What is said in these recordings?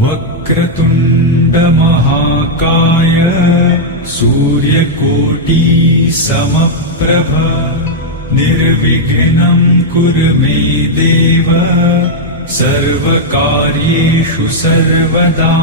वक्रतुंड महाकाय सूर्यकोटि समप्रभ निर्विघ्नं कुरु मे देव सर्वकार्येषु सर्वदा।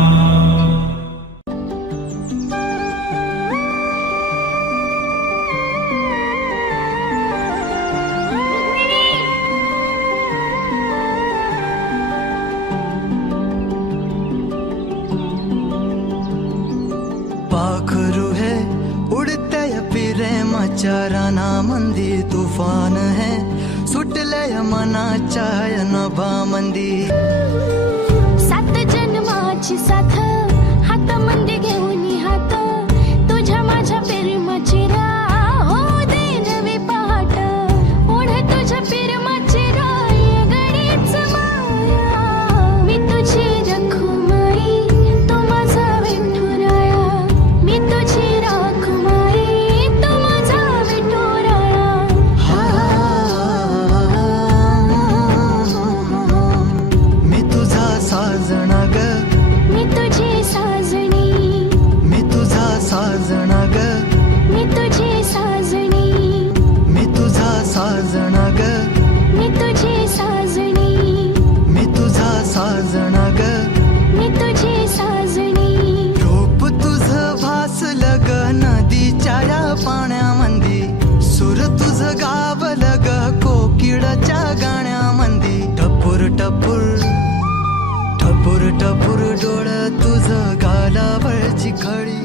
पाखरू है उड़ते प्रेमाच्या रानामंदी तुफान है सुटले मनाच्या नभामंदी। सात जन्माची साथ हातामंदी घेऊन हात तुझ्या माझ्या प्रेमाची राह हो दे नवी पहाट ओढ तुझ्या प्रेमाची राह गडीच माया मी तुझी रखुमाई तू माझा विठुराया मी तुझी रखुमाई तू माझा विठुराया। मी तुझा साजना ग मी तुझी साजणी मी तुझा साजना ग मी तुझी साजणी मी तुझा साजना ग मी तुझी साजणी मी तुझा साजना ग मी तुझी साजणी। रूप तुझं भासलं ग नदीच्या या पाण्यामंदी सुर तुझं गावलं ग कोकिळाच्या गाण्यामंदी। टपूर टपूर टपूर टपूर डोळं तुझं गालावरची खडी